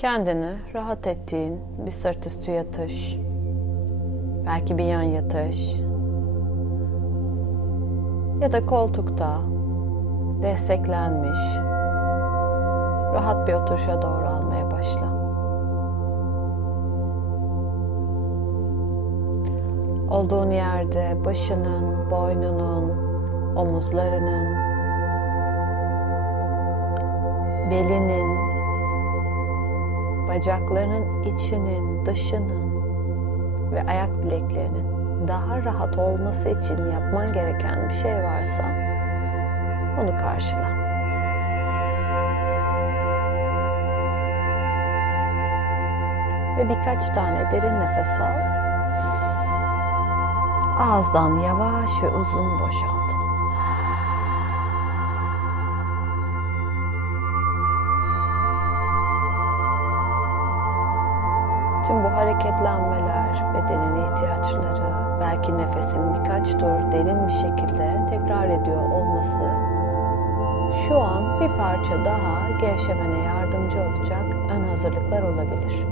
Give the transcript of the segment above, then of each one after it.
Kendini rahat ettiğin bir sırt üstü yatış, belki bir yan yatış ya da koltukta desteklenmiş rahat bir oturuşa doğru almaya başla. Olduğun yerde başının, boynunun, omuzlarının, belinin, bacaklarının içinin, dışının ve ayak bileklerinin daha rahat olması için yapman gereken bir şey varsa onu karşıla. Ve birkaç tane derin nefes al. Ağızdan yavaş ve uzun boşalt. Hareketlenmeler, bedenin ihtiyaçları, belki nefesin birkaç tur derin bir şekilde tekrar ediyor olması şu an bir parça daha gevşemene yardımcı olacak ön hazırlıklar olabilir.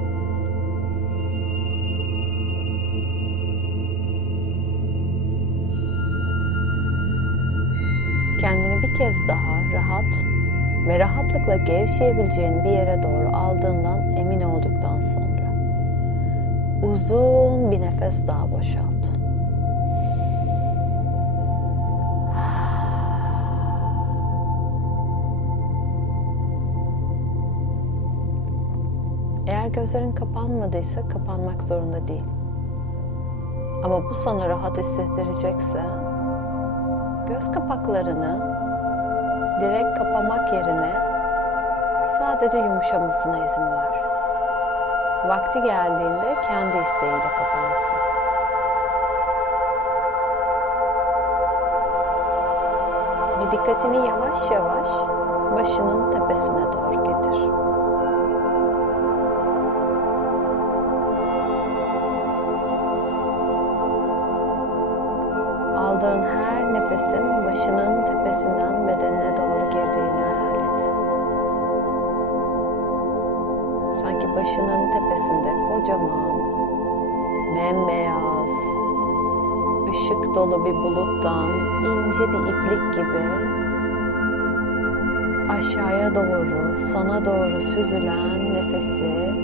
Kendini bir kez daha rahat ve rahatlıkla gevşeyebileceğin bir yere doğru aldığından emin olduktan sonra uzun bir nefes daha boşalt. Eğer gözlerin kapanmadıysa kapanmak zorunda değil. Ama bu sana rahat hissettirecekse göz kapaklarını direkt kapamak yerine sadece yumuşamasına izin ver. Vakti geldiğinde kendi isteğiyle kapansın. Ve dikkatini yavaş yavaş başının tepesine doğru getir. Aldığın her nefesin başının tepesinden tepesinde kocaman, bembeyaz, ışık dolu bir buluttan ince bir iplik gibi aşağıya doğru, sana doğru süzülen nefesi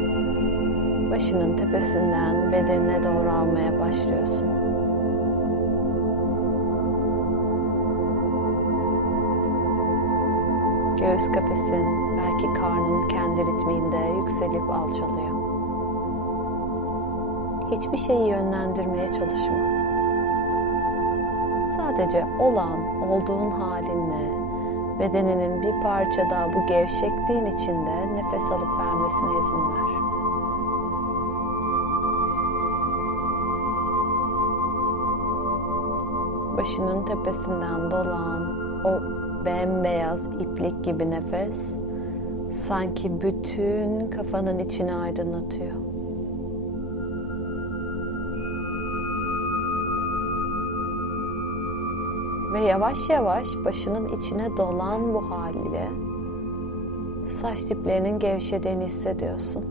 başının tepesinden bedenine doğru almaya başlıyorsun. Göğüs kafesin, belki karnın kendi ritminde yükselip alçalıyor. Hiçbir şeyi yönlendirmeye çalışma. Sadece olan, olduğun halinle, bedeninin bir parça daha bu gevşekliğin içinde nefes alıp vermesine izin ver. Başının tepesinden dolan o bembeyaz iplik gibi nefes sanki bütün kafanın içini aydınlatıyor. Ve yavaş yavaş başının içine dolan bu haliyle saç diplerinin gevşediğini hissediyorsun.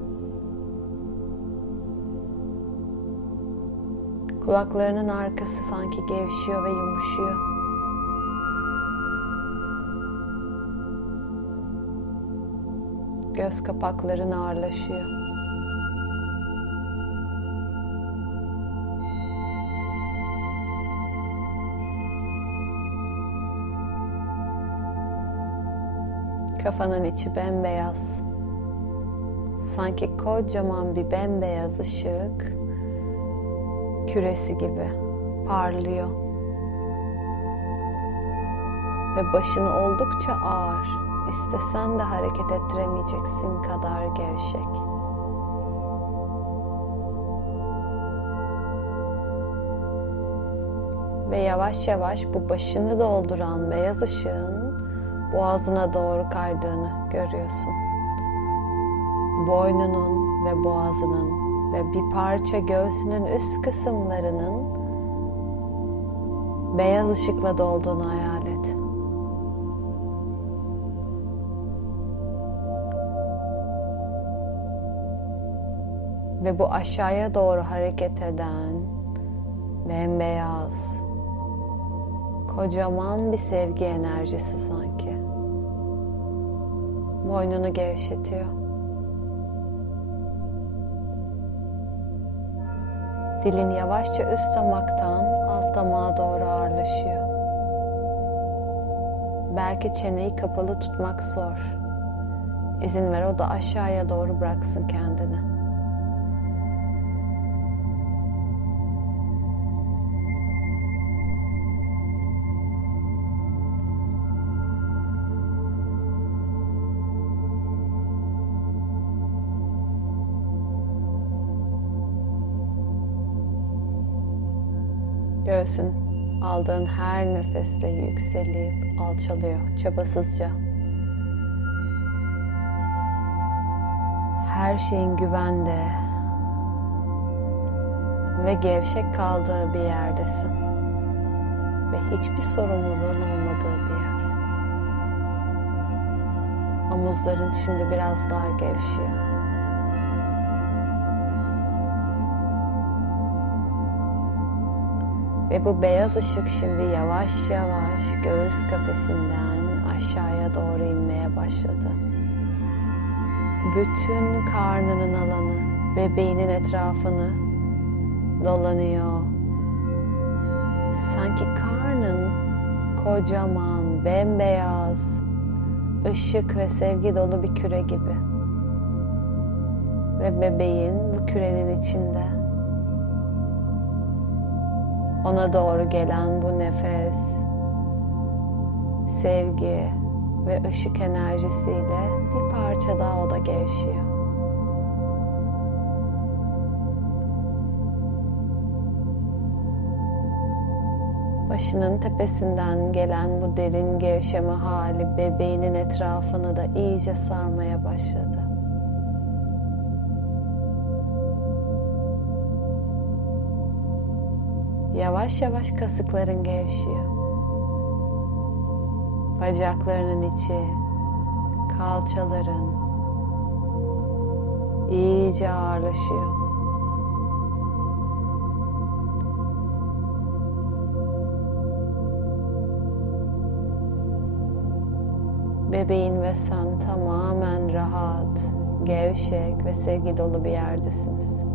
Kulaklarının arkası sanki gevşiyor ve yumuşuyor. Göz kapakların ağırlaşıyor. Kafanın içi bembeyaz. Sanki kocaman bir bembeyaz ışık küresi gibi parlıyor. Ve başını oldukça ağır, istesen de hareket ettiremeyeceksin kadar gevşek. Ve yavaş yavaş bu başını dolduran beyaz ışığın boğazına doğru kaydığını görüyorsun. Boynunun ve boğazının ve bir parça göğsünün üst kısımlarının beyaz ışıkla dolduğunu hayal et. Ve bu aşağıya doğru hareket eden bembeyaz, kocaman bir sevgi enerjisi sanki. Boynunu gevşetiyor. Dilin yavaşça üst damaktan alt damağa doğru ağırlaşıyor. Belki çeneyi kapalı tutmak zor. İzin ver o da aşağıya doğru bıraksın kendini. Göğsün aldığın her nefesle yükselip alçalıyor çabasızca. Her şeyin güvende ve gevşek kaldığı bir yerdesin. Ve hiçbir sorumluluğun olmadığı bir yer. Omuzların şimdi biraz daha gevşiyor. Ve bu beyaz ışık şimdi yavaş yavaş göğüs kafesinden aşağıya doğru inmeye başladı. Bütün karnının alanı, bebeğinin etrafını dolanıyor. Sanki karnın kocaman, bembeyaz, ışık ve sevgi dolu bir küre gibi. Ve bebeğin bu kürenin içinde ona doğru gelen bu nefes, sevgi ve ışık enerjisiyle bir parça daha o da gevşiyor. Başının tepesinden gelen bu derin gevşeme hali bebeğinin etrafını da iyice sarmaya başladı. Yavaş yavaş kasıkların gevşiyor. Bacaklarının içi, kalçaların iyice ağırlaşıyor. Bebeğin ve sen tamamen rahat, gevşek ve sevgi dolu bir yerdesiniz.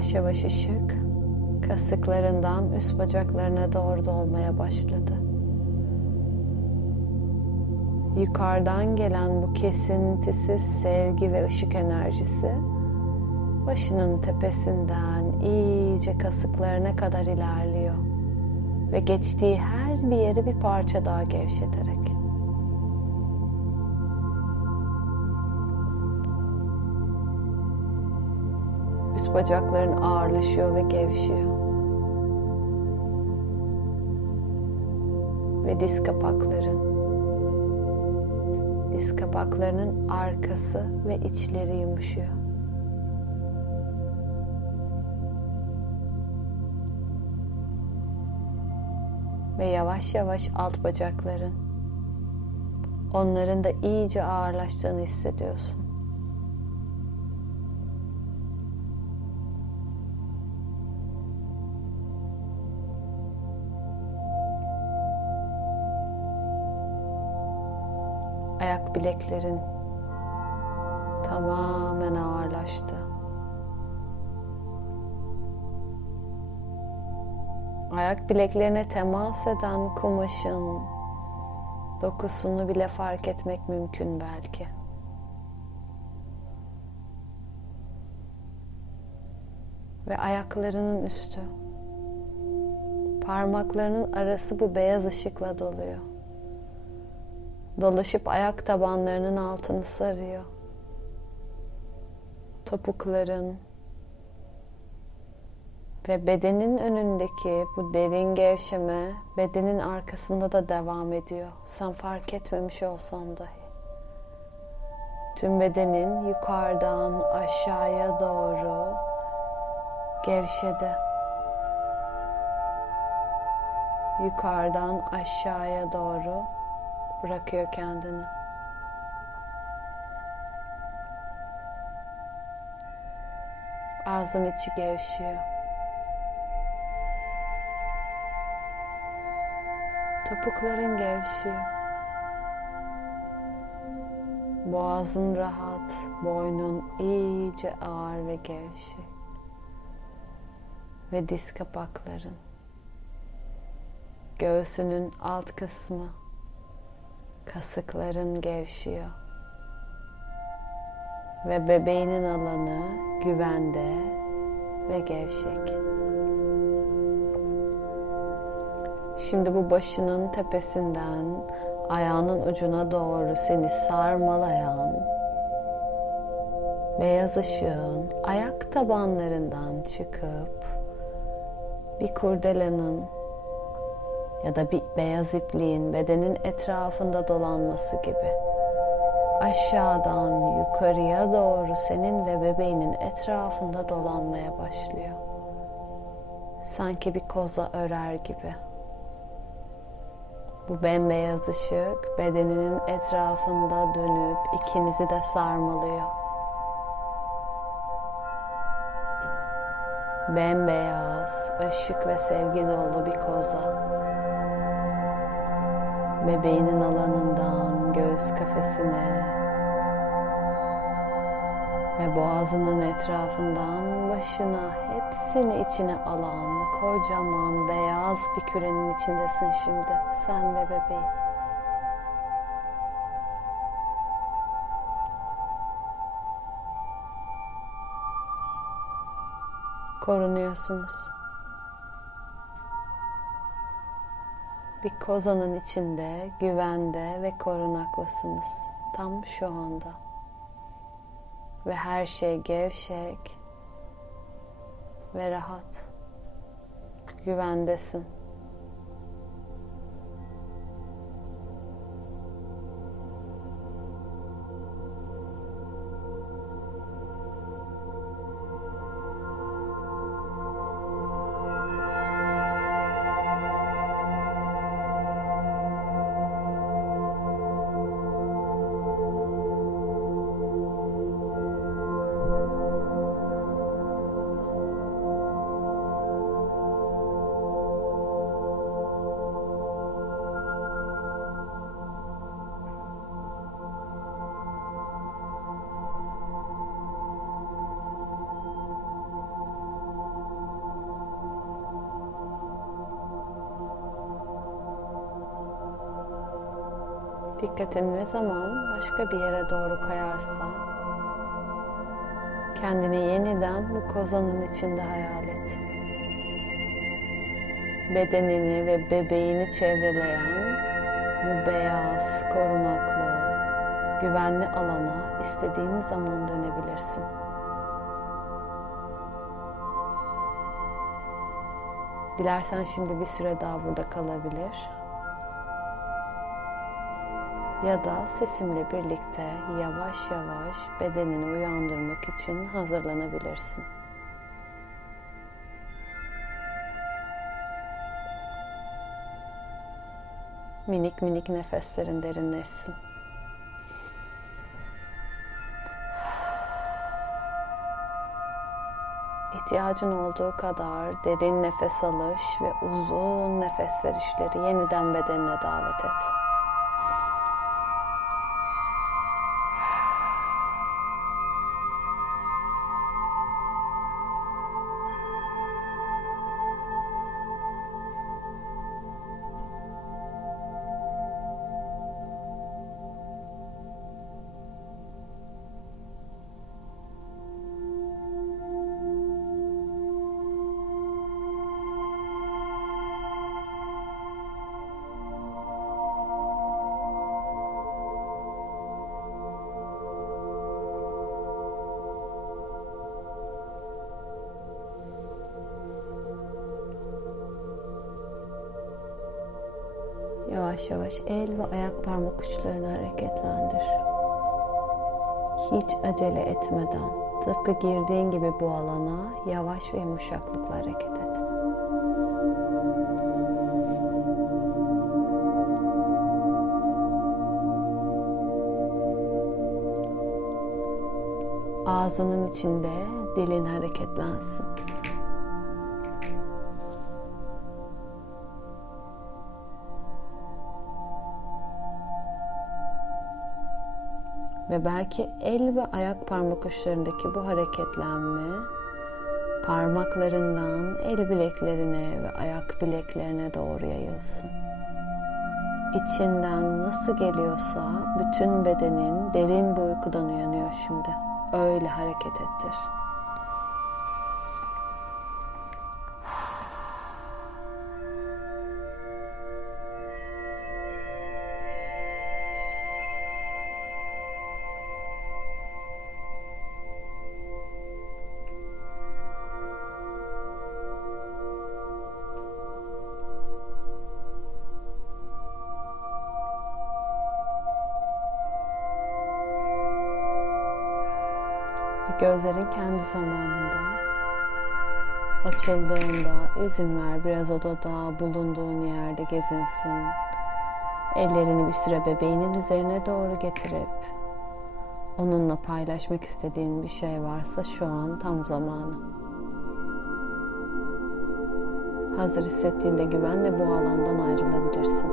Yavaş yavaş ışık kasıklarından üst bacaklarına doğru dolmaya başladı. Yukarıdan gelen bu kesintisiz sevgi ve ışık enerjisi başının tepesinden iyice kasıklarına kadar ilerliyor ve geçtiği her bir yeri bir parça daha gevşeterek Bacakların ağırlaşıyor ve gevşiyor. Ve diz kapakların diz kapaklarının arkası ve içleri yumuşuyor. Ve yavaş yavaş alt bacakların onların da iyice ağırlaştığını hissediyorsun. Ayak bileklerin tamamen ağırlaştı. Ayak bileklerine temas eden kumaşın dokusunu bile fark etmek mümkün belki. Ve ayaklarının üstü, parmaklarının arası bu beyaz ışıkla doluyor dolaşıp ayak tabanlarının altını sarıyor. Topukların ve bedenin önündeki bu derin gevşeme bedenin arkasında da devam ediyor. Sen fark etmemiş olsan dahi. Tüm bedenin yukarıdan aşağıya doğru gevşedi. yukarıdan aşağıya doğru bırakıyor kendini. Ağzın içi gevşiyor. Topukların gevşiyor. Boğazın rahat, boynun iyice ağır ve gevşek. Ve diz kapakların. Göğsünün alt kısmı, kasıkların gevşiyor. Ve bebeğinin alanı güvende ve gevşek. Şimdi bu başının tepesinden ayağının ucuna doğru seni sarmalayan beyaz ışığın ayak tabanlarından çıkıp bir kurdelanın ya da bir beyaz ipliğin bedenin etrafında dolanması gibi aşağıdan yukarıya doğru senin ve bebeğinin etrafında dolanmaya başlıyor. Sanki bir koza örer gibi. Bu bembeyaz ışık bedeninin etrafında dönüp ikinizi de sarmalıyor. Bembeyaz, ışık ve sevgi dolu bir koza. Bebeğinin alanından göğüs kafesine ve boğazının etrafından başına hepsini içine alan kocaman beyaz bir kürenin içindesin şimdi sen ve bebeğin. Korunuyorsunuz. Bir kozanın içinde, güvende ve korunaklısınız. Tam şu anda. Ve her şey gevşek ve rahat. Güvendesin. Dikkatin ne zaman başka bir yere doğru kayarsa kendini yeniden bu kozanın içinde hayal et. Bedenini ve bebeğini çevreleyen bu beyaz, korunaklı, güvenli alana istediğin zaman dönebilirsin. Dilersen şimdi bir süre daha burada kalabilir ya da sesimle birlikte yavaş yavaş bedenini uyandırmak için hazırlanabilirsin. Minik minik nefeslerin derinleşsin. İhtiyacın olduğu kadar derin nefes alış ve uzun nefes verişleri yeniden bedenine davet et. yavaş yavaş el ve ayak parmak uçlarını hareketlendir. Hiç acele etmeden tıpkı girdiğin gibi bu alana yavaş ve yumuşaklıkla hareket et. Ağzının içinde dilin hareketlensin. Belki el ve ayak parmak uçlarındaki bu hareketlenme parmaklarından el bileklerine ve ayak bileklerine doğru yayılsın. İçinden nasıl geliyorsa bütün bedenin derin bir uykudan uyanıyor şimdi. Öyle hareket ettir. Gözlerin kendi zamanında açıldığında izin ver biraz odada bulunduğun yerde gezinsin. Ellerini bir süre bebeğinin üzerine doğru getirip onunla paylaşmak istediğin bir şey varsa şu an tam zamanı. Hazır hissettiğinde güvenle bu alandan ayrılabilirsin.